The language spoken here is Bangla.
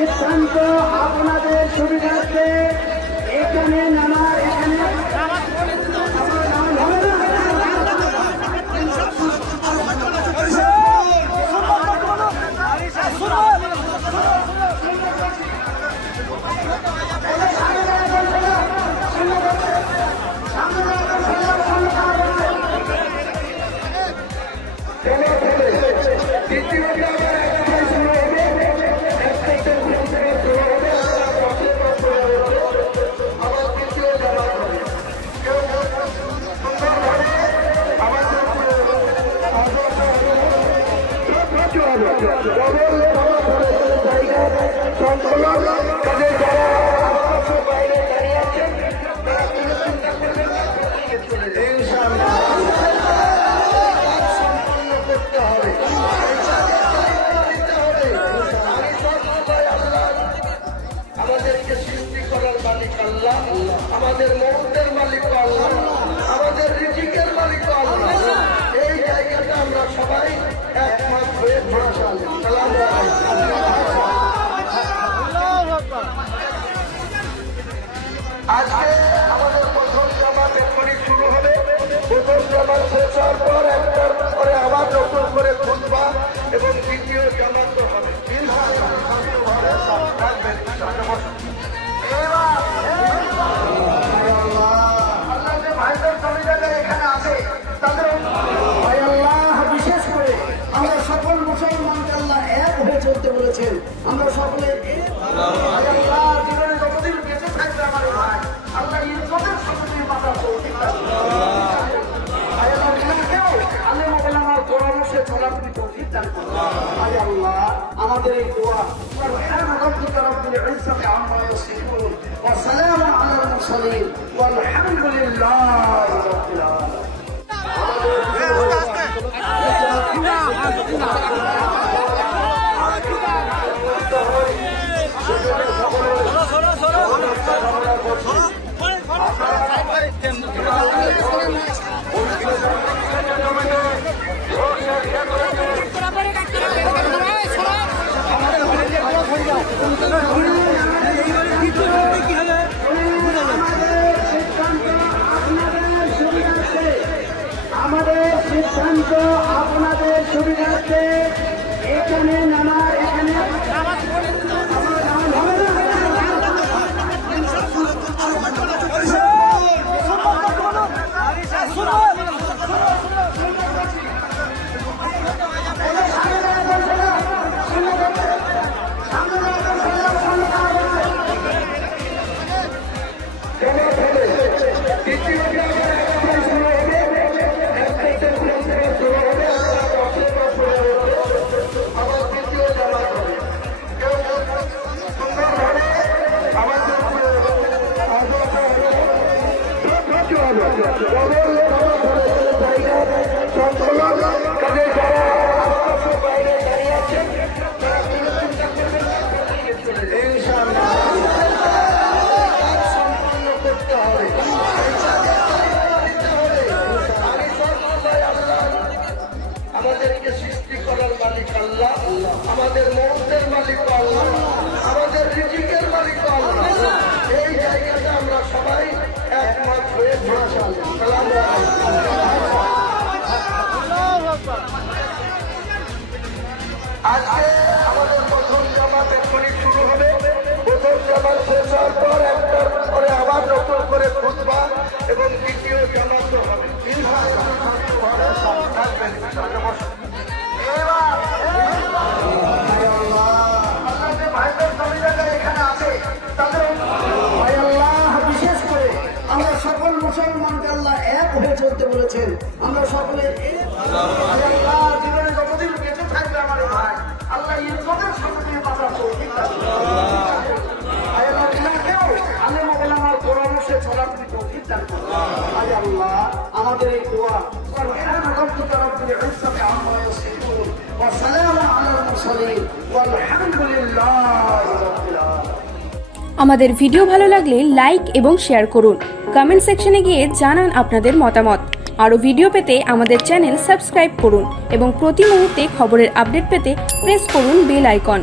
সিদ্ধান্ত আপনাদের সুবিধার্থে এখানে নামার এখানে আমাদেরকে সৃষ্টি করার মালিক আল্লাহ, আমাদের মৌতের মালিক আল্লাহ, আমাদের রিজিকের মালিক আল্লাহ। এই জায়গাটা আমরা সবাই একমত হয়ে আজকে আমাদের প্রথম জামাত এক্ষুনি শুরু হবে। প্রথম জামাত শেষ হওয়ার পর একটার পরে আবার নতুন করে খুতবা এবং দ্বিতীয় জামাত হবে। বিশেষ করে আমরা সকল মুসলমানকে আল্লাহ এক হয়ে চলতে বলেছেন। আমরা সকলে জীবনে যতদিন বেঁচে থাকবে আমার ভাই আল্লাহ ইজ্জতের সাথে মাথা আলেমার পরামর্শে চলাফেরি তৌফিক দান করুন। আল্লাহ আমাদের এই দোয়া والسلام على المرسلين والحمد لله رب আমাদের সিদ্ধান্ত আপনাদের সুবিধার্থে এখানে নামার এখানে আমাদেরকে সৃষ্টি করার মালিক আল্লাহ, আমাদের মৌতের মালিক আল্লাহ, আমাদের রিজিকের মালিক আল্লাহ। এই জায়গাটা আমরা সবাই একমত হয়ে আজকে আমাদের প্রথম জামাত এক্ষুনি শুরু হবে। প্রথম জামাত শেষ হওয়ার পর একটার পরে আবার নতুন করে খুতবা এবং দ্বিতীয় জামাত হবে। বিশেষ করে আমরা সকল মুসলমানকে আল্লাহ এক হয়ে চলতে বলেছেন। আমরা সকলে জীবনে যতদিন বেঁচে থাকবে আমার ভাই আল্লাহ ইজ্জতের সাথে মাথা আলেমার পরামর্শে চলাফেরি তৌফিক দান করুন। আল্লাহ আমাদের এই দোয়া والسلام على المرسلين والحمد لله رب العالمين। আমাদের ভিডিও ভালো লাগলে লাইক এবং শেয়ার করুন। কমেন্ট সেকশনে গিয়ে জানান আপনাদের মতামত। আরও ভিডিও পেতে আমাদের চ্যানেল সাবস্ক্রাইব করুন এবং প্রতি মুহূর্তে খবরের আপডেট পেতে প্রেস করুন বেল আইকন।